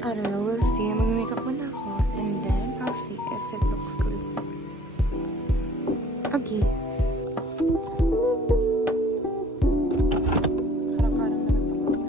I don't know, we'll see. Mag-makeup muna ako. And then, I'll see if it looks good. Okay. Harang-harang naman ako.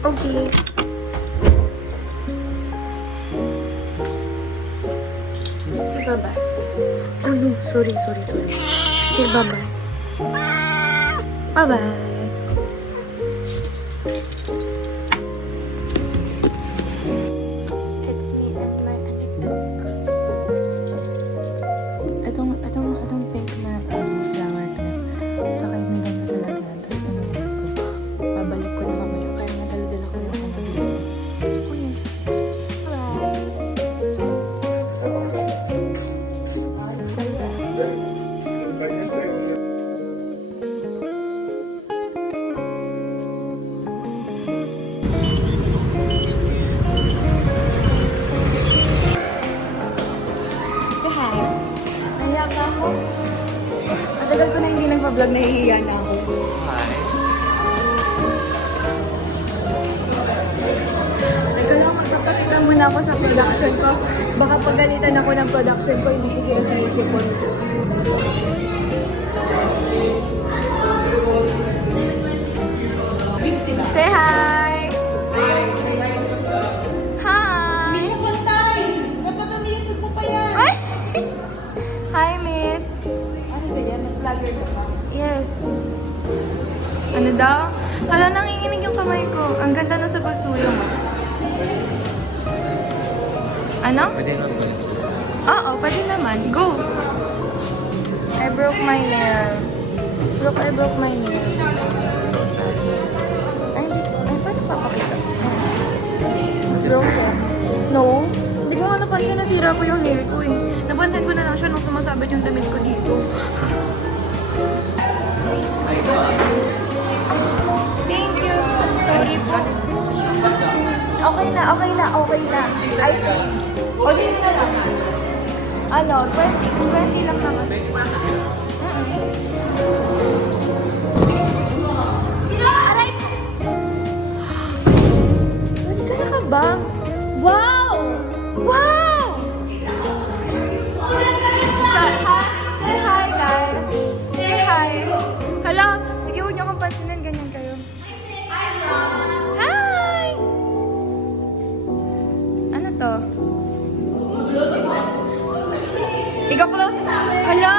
Okay. Bye-bye. Oh no, sorry. Okay, bye-bye. Bye-bye. It's me and my ex. Itong pink na flower clip. Sa kaibigan ko talaga yan. Tapos tinunod ko. Babalik ko na mamaya. Kaya nadala ko yung ano. Okay. Bye. Matagal ko na hindi nagpa-vlog, nahihiya na ako. Teka lang, magpapakita muna ako sa production ko. Baka pagalitan ako ng production ko, hindi ko sila sinisipon. Say hi! Hi! Hindi siya pantay! Dapat umiisip mo pa yan! Ay! Hi, miss! Ano ba yan? Nag-vlogger ka ba? Yes. Ano daw? Hala, nanginginig yung kamay ko. Ang ganda na sa pagsulong. Ano? Pwede naman po. Oo, pwede naman. Go! I broke my nail. Look, I broke my nail. Ay, hindi. Ay, paano papakita? Mas broken. No. Hindi ko nga napansin na sira ko yung nail ko eh. Napansin ko na lang siya nung sumasabit yung damit ko dito. Thank you. Sorry po. Okay na. I think. O, dito na lang. Ano, 20 lang naman. Aray! Pwede ka na ka ba? Wow! Wow! Say hi, guys. Say hi. Hala, sige, huwag niyo akong pansinin. Ganyan kayo. Hi! Ano to? Ikaw close. Hala!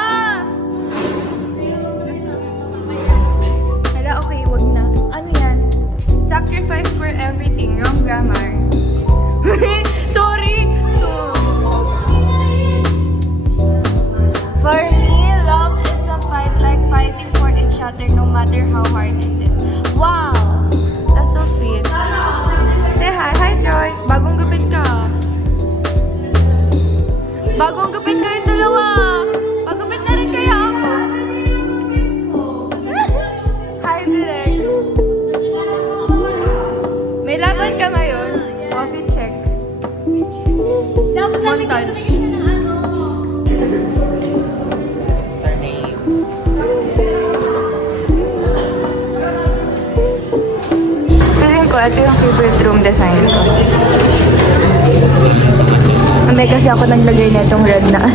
Hala, okay, wag na. Ano yan? Sacrifice for everything. Wrong grammar. Sorry! For me, love is a fight like fighting for each other no matter how hard it is. Wow! That's so sweet. Say hi. Hi, Joy. yun? Coffee check. Dapat namin Montage. siya ng ano. Surname. Feeling ko, ito yung favorite room design ko. Hindi kasi ako naglagay na itong red na.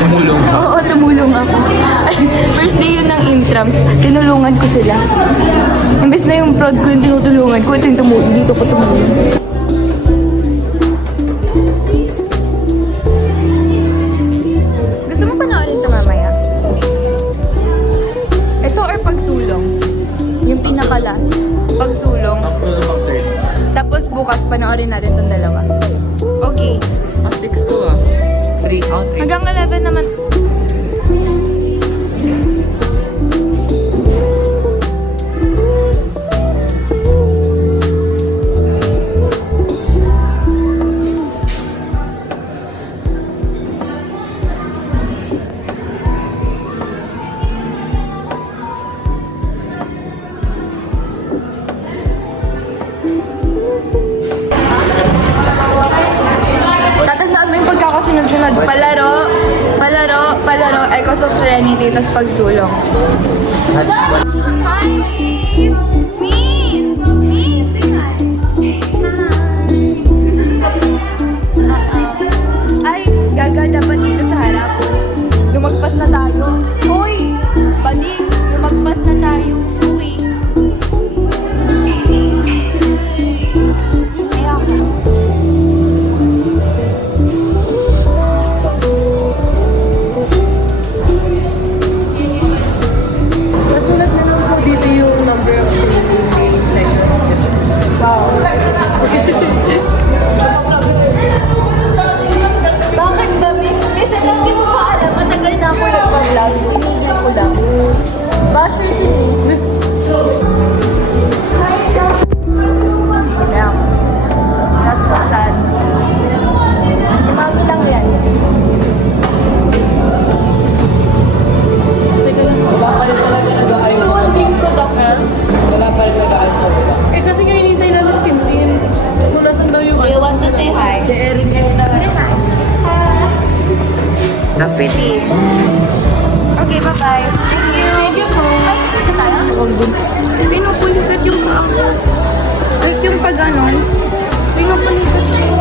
Tumulong ka. Oo, tumulong ako. First day yun ng intrams, tinulungan ko sila. Imbes na yung prod ko yung tinutulungan ko, ito yung dito ko tumulong. Gusto mo panoorin ito mamaya? Ito or pagsulong? Yung pinaka-last. Pagsulong. Ang pulo pang third. Tapos bukas panoorin natin itong dalawa. Okay. 6 to 3 out 3. Hanggang 11 naman. Tatandaan mo yung pagkakasunod-sunod. Palaro, palaro, palaro, Echoes of Serenity, tapos pagsulong. Hi, Miss! Miss! Miss! Ay, gaga dapat dito sa harap. Lumagpas na tayo. Hoy! Balik! Lumagpas na tayo. Uy! Ayaw ka. Nasulat na lang po dito yung number of screening sessions. Wow. Bakit ba, Miss? Miss, alam, di mo ba alam? Matagal na ako nagpa-vlog. Tinigil ko lang. Basher si Miss. Yeah. That's so sad. Si Mami lang yan. Wala pa rin talaga nag-aayos. Sounding Productions. Wala pa rin nag-aayos sa baba. Eh kasi nga hinintay natin si Kim Tim. Kung nasan daw yung Do you want to say hi? si Erin and Say hi. Hi. So pretty. Okay, bye-bye. Thank you. Thank you po. Ay, dito tayo? Pinupulikat yung paa ko. Like yung pag ganon. Pinupulikat siya.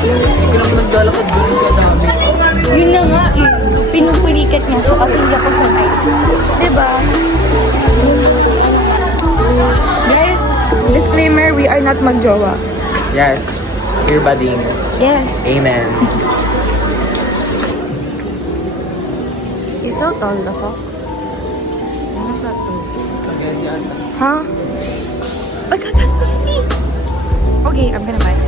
Hindi ka naman naglalakad doon ka dami. Yun na nga eh. Pinupulikat niya so kasi hindi ako sanay. Diba? Guys, disclaimer, we are not magjowa. Yes. Earbuding. Yes. Amen. He's so tall, the fuck. Huh? I got that spaghetti. Okay, I'm gonna buy it.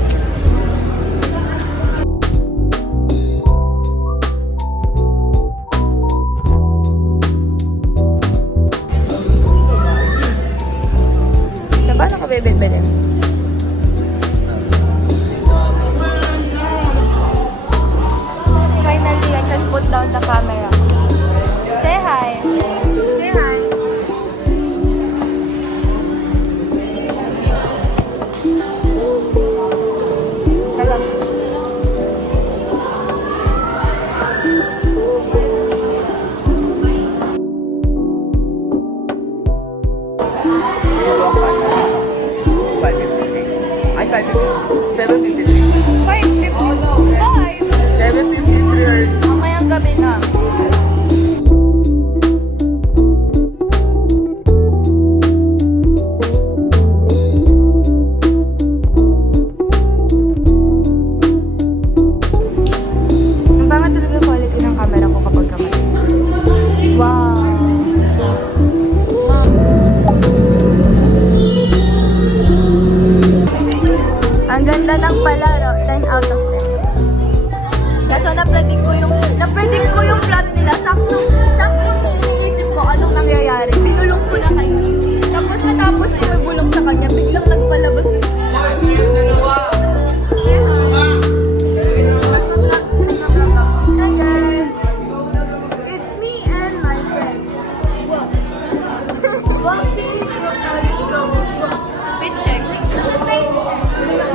Saan ba ka bibili? Finally, I can put down the camera. Say hi. Say hi. Tara. Ay, 5:53. 7:53. 5:55. 7:53. Mamayang gabi na. Ang bangat talaga yung quality ng camera ko kapag kamay. Wow. Ang ganda ng palaro, 10 out of 10. Kaso na-predict ko yung plot nila. Sakto iniisip ko anong nangyayari. Binulong ko na kay Miss. Tapos matapos ko ibulong sa kanya, biglang nagpalabas sa sila. Hi guys! It's me and my friends. Walking from Alice Go. Fit check. Pit check.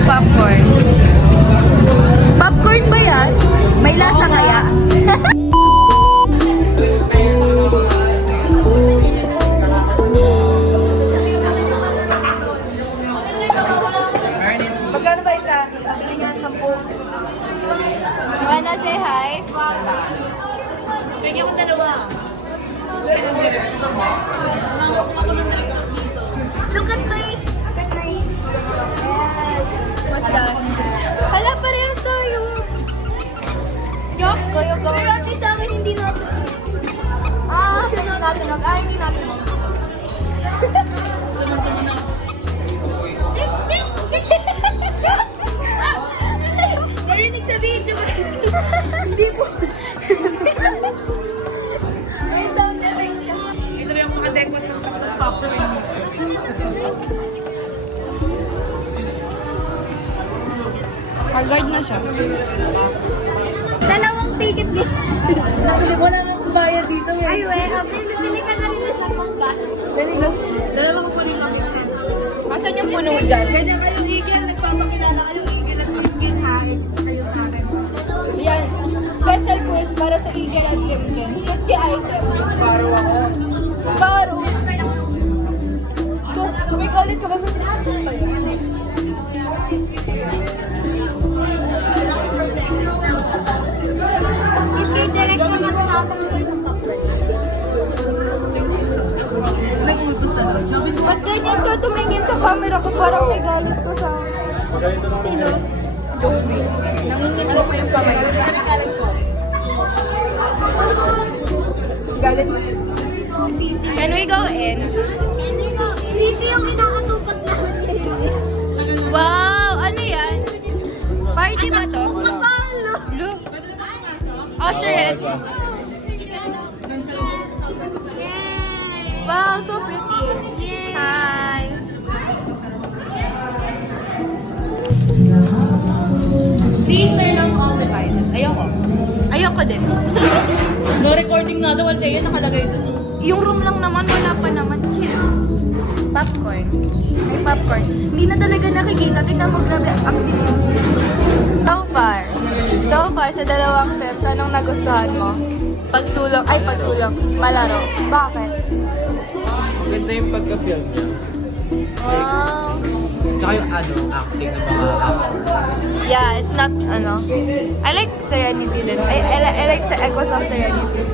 may popcorn. Popcorn ba yan? May lasa kaya? Magkano ba isa? Bili niya 10. Wanna say hi? Bigyan ko dalawa. Look at my... Yes. What's that? Hala, parehas tayo. Yuck, kayo ka. Pero at least sa akin, hindi natin. Hindi natin. Hindi natin. Narinig sa video. Hindi po. May sound effect siya. Ito yung mga dekwat ng popcorn. Haggard na siya. Dalawang ticket din. Hindi ko na bayad dito. Ay, bili ka na rin sa pangba. Dali lang. Dalawa ko po rin lang. Asan yung puno dyan? Ganyan kayong igil. Nagpapakilala kayong igil at igil ha. Kayo sa akin. Yan. Special quiz para sa Eagle at Limken. 50 items. Sparrow ako. Sparrow. May galit ka ba sa Sparrow? Kasi direct ko na sa Ba't ganyan ka tumingin sa camera ko? Parang may galit ka sa... Sino? Joby. Nanginginlo ko yung kamay. Galit. Can we go in? Dito yung kinakatupag namin. Wow! Ano yan? Party ba to? Kapalo! Usher it. Yay! Wow, so pretty. Hi. Please turn off all devices. Ayoko. Ayoko din. No recording na daw. Wala yan nakalagay dun. Yung room lang naman, wala pa naman. Chill. Popcorn. May popcorn. Hindi na talaga nakikita. Tignan mo, grabe active. So far, sa dalawang films, anong nagustuhan mo? Pagsulong. Malaro. Bakit? Ganda yung pagka-film niya. Wow. Tsaka yung acting ng mga actors. Yeah, it's not, I like Serenity din. I like sa Echoes of Serenity.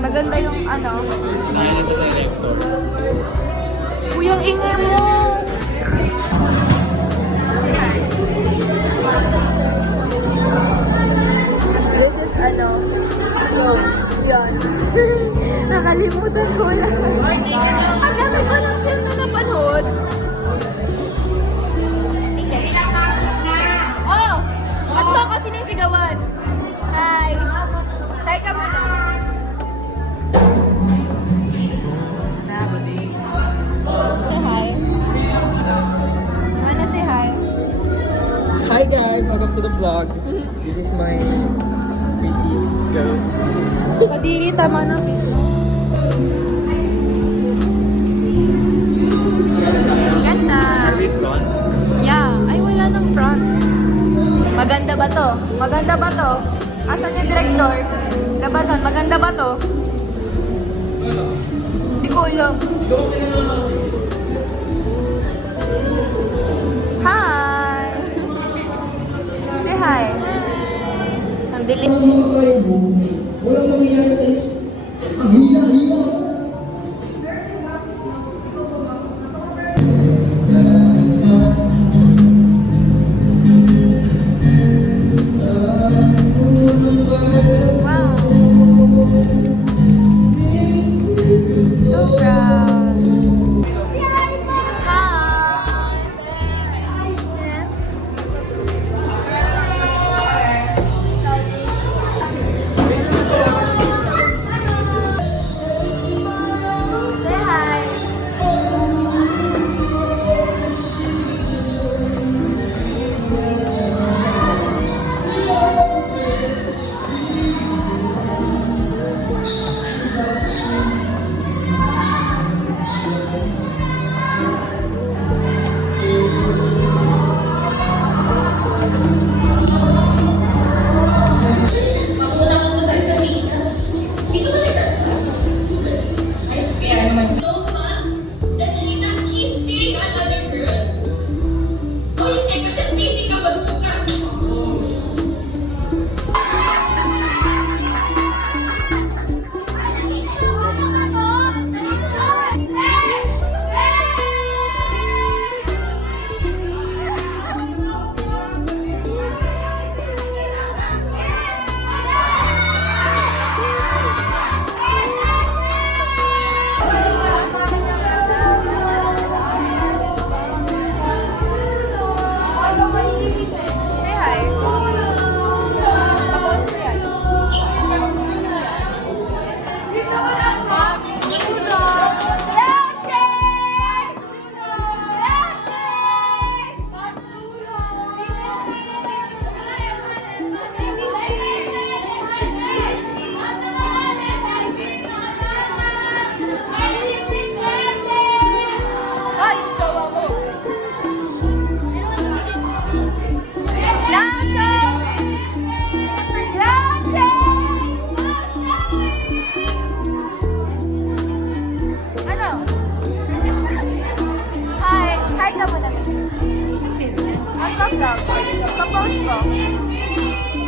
Maganda yung, Kaya sa director. Uy, ang ingay mo! This is, yan. Nakalimutan ko lang. Ang dami ko ng film na napanood. Oh! Ba't mo ako sinisigawan? Hi! Hi ka muna. Say hi. You wanna say hi? Hi guys! Welcome to the vlog. This is my baby's girl. Kadiri, tama na. Ganda. Are we front? Yeah. Ay, wala nang front. Maganda ba to? Maganda ba to? Asan yung director? Labanan, maganda ba to? Hindi ko alam. Hi! Say hi. Ang dilim. Walang mangyayari sa iyo. Ang hila-hila. Wow. So proud. Hi. Yes. vlog. Papost ko.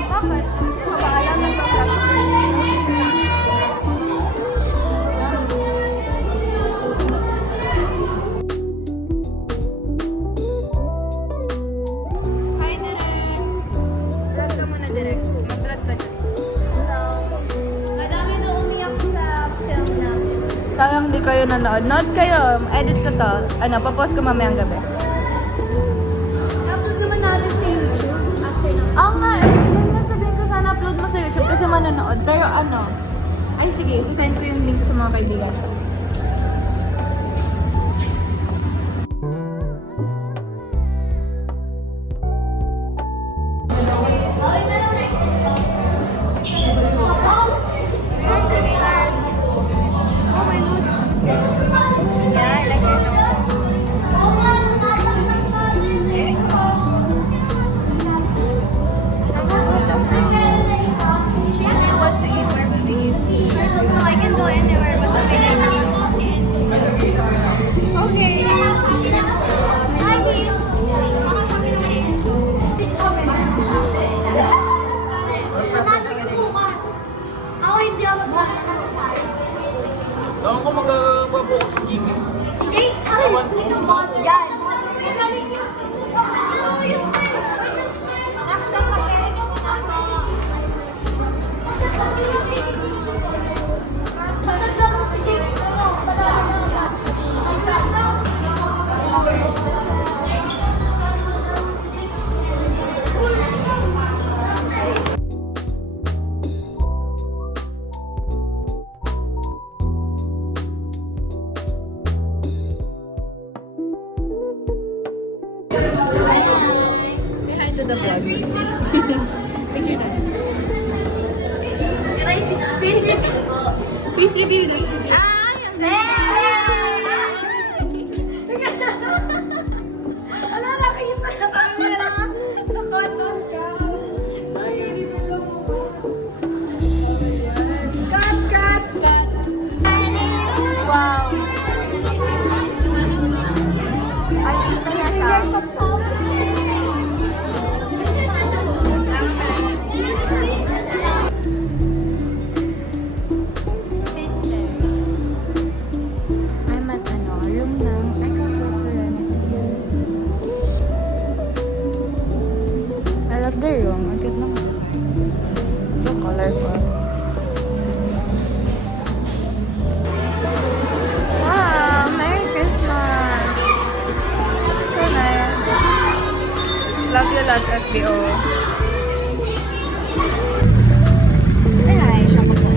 Bakit? Di ba ba alam ng vlog? Hi, Direk! Vlog ka muna, Direk. Mag-vlog ka dyan. Madami na umiyak sa film namin. Sayang di kayo nanood. Nood kayo. Edit ko to. Papost ko mamayang gabi. Upload naman natin sa YouTube after naman. Oo nga, yung nasabihin ko sana upload mo sa YouTube kasi manonood. Pero ay sige, sasend ko yung link sa mga kaibigan ko. I can go anywhere basta may okay. Hi, Miss. Ako hindi ako magkakaroon. Ako ko magbabuko si Jimmy. Si Jay, yan. Next time, pag-meron niyo muna ako. Pataglaman si Jay. Pataglaman na. Hi to the vlog. Picture na. Face reveal po. Please review this. Wala na kayo sa camera. Nakot-on ka. Cut! Wow. Ay, gusto niya siya. I'm at room ng Echoes of Serenity. I love the room. Ang cute ng design. So colorful. Wow! Merry Christmas! So nice. Love you lots, SBO. Ay, siya mo po.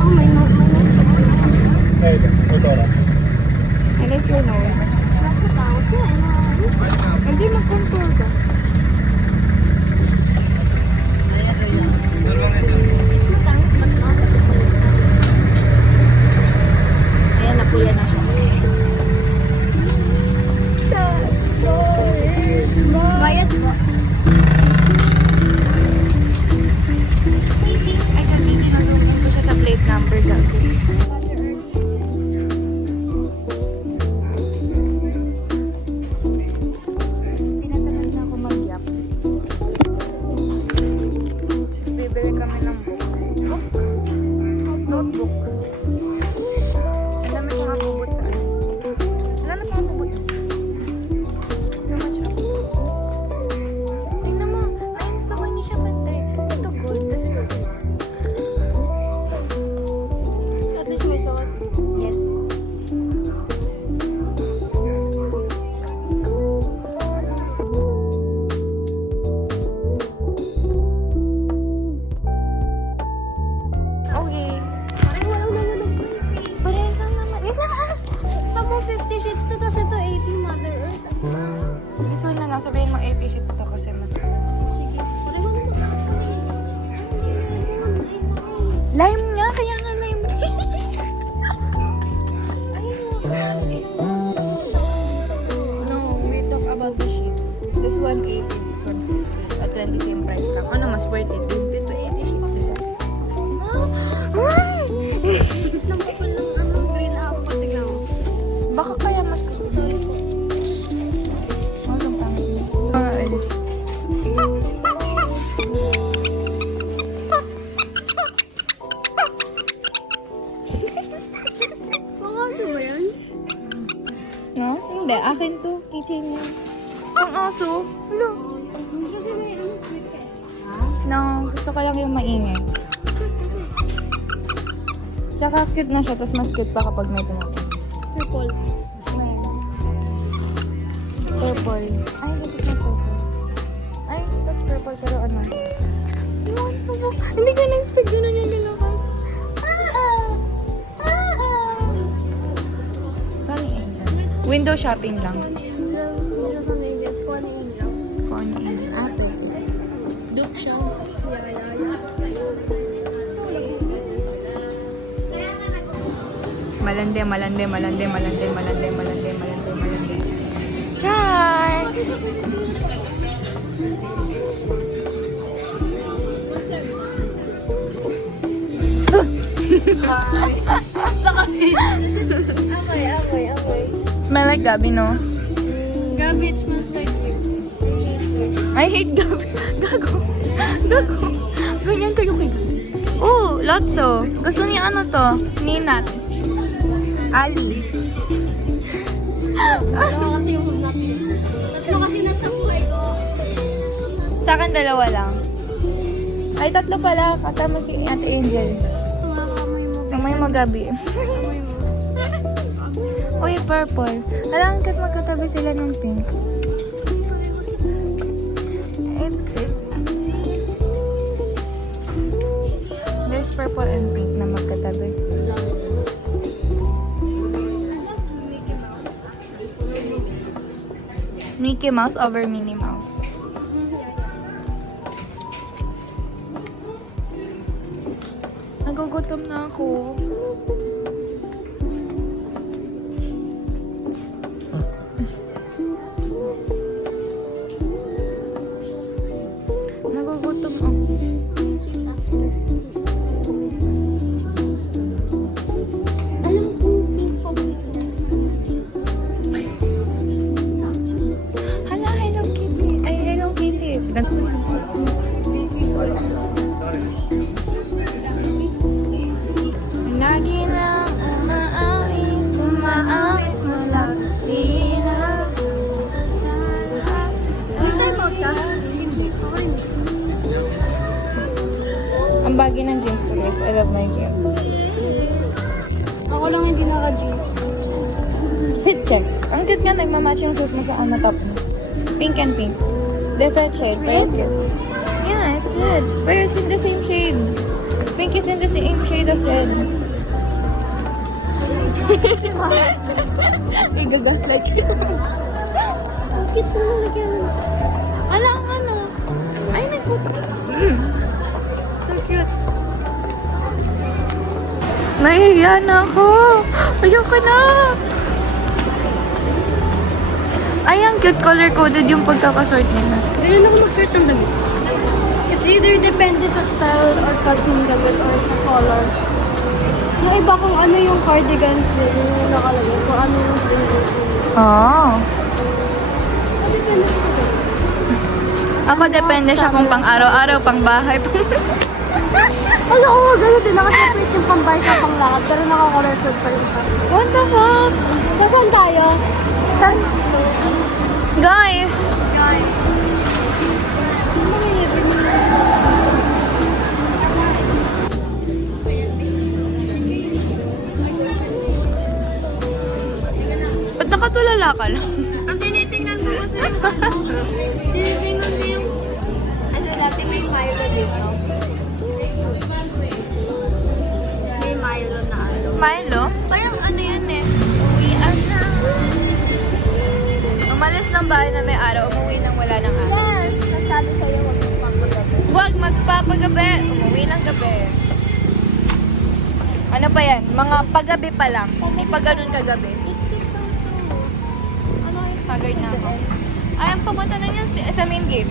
Oh, my nose. I like your nose. Hindi mag-contour ka. Ayan, napuya na siya. Bayad po. Ay, kasi sinusukin ko siya sa plate number gago. Tinatamad na ako mag-yap. Bibili kami ng books. Notebooks. Ang dami mga bubot sa ano. Wala na mga bubot. So much of tingnan mo, ayun sa ko, hindi siya pantay. Ito gold, tapos ito silver. At least may suot. Yes. Okay. Ay, walang naman ng price. Parehas lang naman. Wait lang. Tamo 50 sheets to, tas ito 80 Mother Earth. This one na lang. Sabihin mo 80 sheets to kasi mas... Sige. Pareho naman. Lime nga, kaya nga lime. No, we talk about the sheets. This one 80, this one 50. At 20 same price lang. Ano mas worth it? 20 to 80 sheets, diba? Gusto lang pa ng green apple. Tingnan mo. Baka kaya mas gusto. Sorry po. Hindi, akin to. Keychain niya. Ang aso. Wala. No, gusto ko lang yung maingay. Tsaka cute na siya, tapos mas cute pa kapag may tumatawag. Purple. Purple. Ay, gusto ko purple. Ay, that's purple pero ano? Hindi ko na-expect gano'n yung nilakas. Saan yung angel? Window shopping lang. Phone in. Ah, pwede. Duke siya. Malande, malande, malande, malande, malande, malande, malande, malande. Hi! Amoy. Smell like Gabi, no? Gabi, it smells like you. I hate Gabi. Gago. Gago. Ganyan kayo kay Gabi. Oh, Lotso. Gusto niya ano to? Ninat. Ali. Ano kasi yung nut. Tatlo kasi nut sa buhay ko. Sa akin, dalawa lang. Ay, tatlo pala. Kasama si Ate Angel. Kamay mo, Gabi. Uy, purple. Alam, kat magkatabi sila ng pink. There's purple and pink na magkatabi. Mickey Mouse over Minnie Mouse. Nagugutom na ako. Nagugutom ako. Hala, Hello Kitty. Ay, Hello Kitty. Lagi na umaawit mula sila. Ang bagay ng jeans ko, guys. I love my jeans. Ako lang hindi naka-jeans. Fit check. Ang cute nga, nagmamatch yung suit mo sa ano top mo. Pink and pink. Different shade, pero cute. Yeah, it's red. But it's in the same shade. Pink is in the same shade as red. Igagas like you. Ang cute mo lagyan. Ala, ang ano? Ay, nagputok. So cute. Nahihiya na ako. Ayoko na. Ay, ang cute color-coded yung pagkakasort nila. Ganyan ako mag-sort ng damit. It's either depende sa style or cut ng damit or sa color. Yung iba kung ano yung cardigans nila, yung nakalagay, kung ano yung blazers nila. Oh. Depende sa damit. Ako depende siya kung pang araw-araw, pang bahay. Ano ko, gano'n din. Nakaseparate yung pambay siya pang lahat, pero naka-color code pa rin siya. What the fuck? So, saan tayo? San? Guys! Ba't nakatulala ka lang? Ang tinitingnan ko kasi tinitingnan ko yung ano dati may Milo dito. May Milo na ano. Milo? Parang ano yun eh. Uwian na. Umalis ng bahay na may araw, umuwi nang wala ng araw. Yes! Nasabi sa'yo huwag mong magpagabi. Huwag magpapagabi. Umuwi ng gabi. Ano pa yan? Mga paggabi pa lang. Hindi pa ganun kagabi. It's 6:02. Ano is Haggard na ako. Ay, ang pumunta na yan sa main gate.